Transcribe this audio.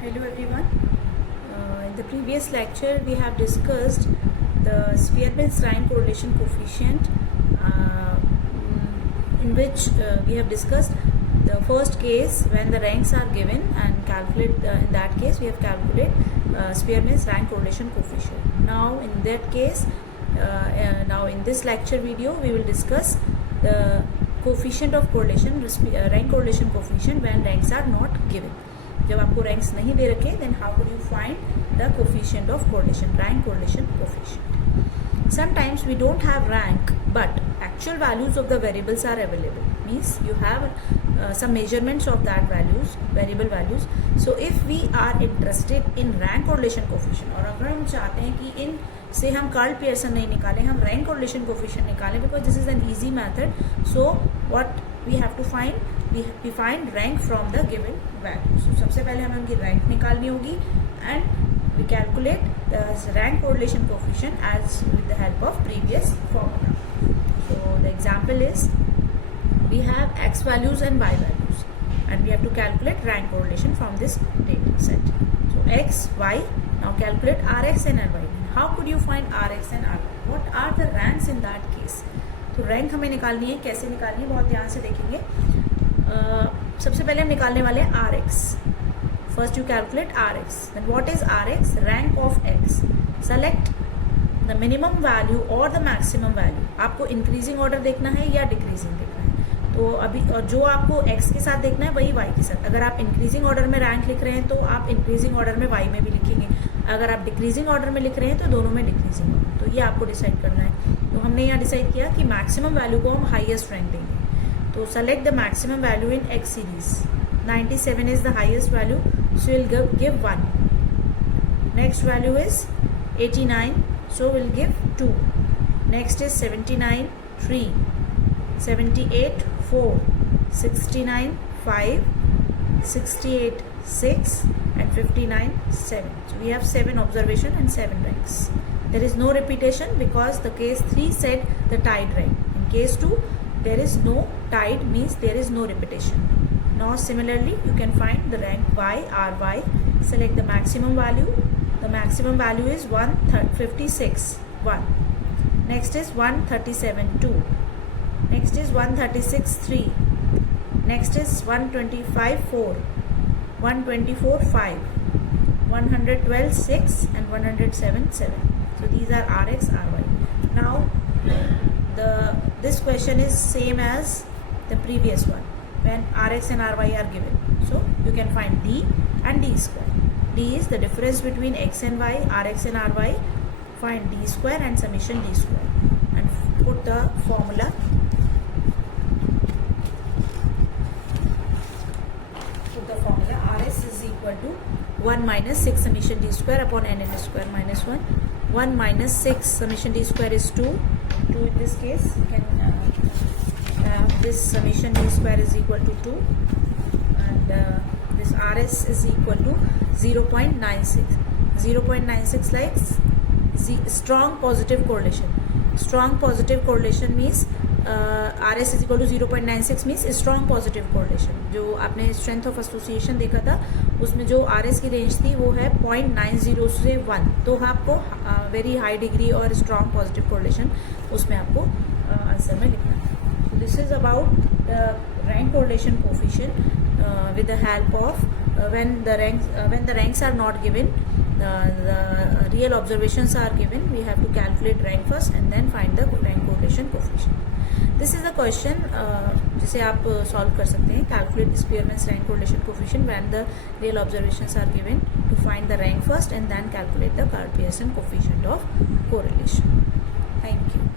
Hello everyone. In the previous lecture we have discussed the Spearman's rank correlation coefficient, in which we have discussed the first case when the ranks are given and calculate, in that case we have calculate Spearman's rank correlation coefficient. Now in that case, now in this lecture video we will discuss the coefficient of correlation, rank correlation coefficient when ranks are not given. जब आपको ranks नहीं दे रखे then how do you find the coefficient of correlation, rank correlation coefficient. Sometimes we don't have rank but actual values of the variables are available, means you have some measurements of that values, variable values. So if we are interested in rank correlation coefficient, और अगर हम चाहते हैं कि इन से हम Karl Pearson नहीं निकालें, हम रैंक कोरिलेशन कोफिशिएंट निकालें, because this is an easy method. So what we have to find, we find rank from the given value. So सबसे पहले हमें उनकी रैंक निकालनी होगी and we calculate the rank correlation coefficient as with the help of previous formula. So the example is we have x values and y values and we have to calculate rank correlation from this data set. So x, y, now calculate rx and ry. How could you find rx and ry? What are the ranks in that case? तो rank हमें निकालनी है, कैसे निकालनी है बहुत ध्यान से देखेंगे. सबसे पहले हम निकालने वाले हैं R X. First you calculate R X. Then what is R X? Rank of X. Select the minimum value और द मैक्सिमम वैल्यू. आपको इंक्रीजिंग ऑर्डर देखना है या डिक्रीजिंग देखना है? तो अभी और जो आपको एक्स के साथ देखना है वही वाई के साथ. अगर आप इंक्रीजिंग ऑर्डर में रैंक लिख रहे हैं तो आप इंक्रीजिंग ऑर्डर में वाई में भी लिखेंगे. अगर आप डिक्रीजिंग ऑर्डर में लिख रहे हैं तो दोनों में डिक्रीजिंग ऑर्डर. तो ये आपको डिसाइड करना है. तो हमने यहाँ डिसाइड किया कि मैक्सिमम वैल्यू को हम हाईएस्ट रैंक देंगे. So select the maximum value in X series. 97 is the highest value, so we'll give 1. Next value is 89, so we'll give 2. Next is 79, 3. 78, 4. 69, 5. 68, 6. And 59, 7. So we have 7 observation and 7 ranks. There is no repetition because the case 3 said the tied rank. In case 2, there is no tied, means there is no repetition. Now similarly you can find the rank y, ry. Select the maximum value. The maximum value is 156, 1. Next is 137, 2. Next is 136, 3. Next is 125, 4. 124, 5. 112, 6. And 107, 7. So these are rx, ry. Now this question is same as the previous one when rx and ry are given. So you can find d and d square. D is the difference between x and y, rx and ry. Find d square and summation d square and put the formula. Put the formula. Rs is equal to 1 minus 6 summation d square upon n square minus 1. 1 minus 6 summation d square is 2. 2 in this case you can have this summation d square is equal to 2 and this rs is equal to 0.96. 0.96 like strong positive correlation. Strong positive correlation means rs is equal to 0.96 means strong positive correlation. जो आपने strength of association देखा था उसमें जो rs की range थी वो है 0.90 से 1. तो आपको वेरी हाई डिग्री और स्ट्रॉन्ग पॉजिटिव कोरिलेशन उसमें आपको आंसर में लिखना है. So this is about the rank correlation coefficient with the help of when the ranks are not given, the real observations are given, we have to calculate rank first and then find the rank correlation coefficient. This is the question जिसे आप solve कर सकते हैं. Calculate Spearman's rank correlation coefficient when the real observations are given, to find the rank first and then calculate the Karl-Pearson coefficient of correlation. Thank you.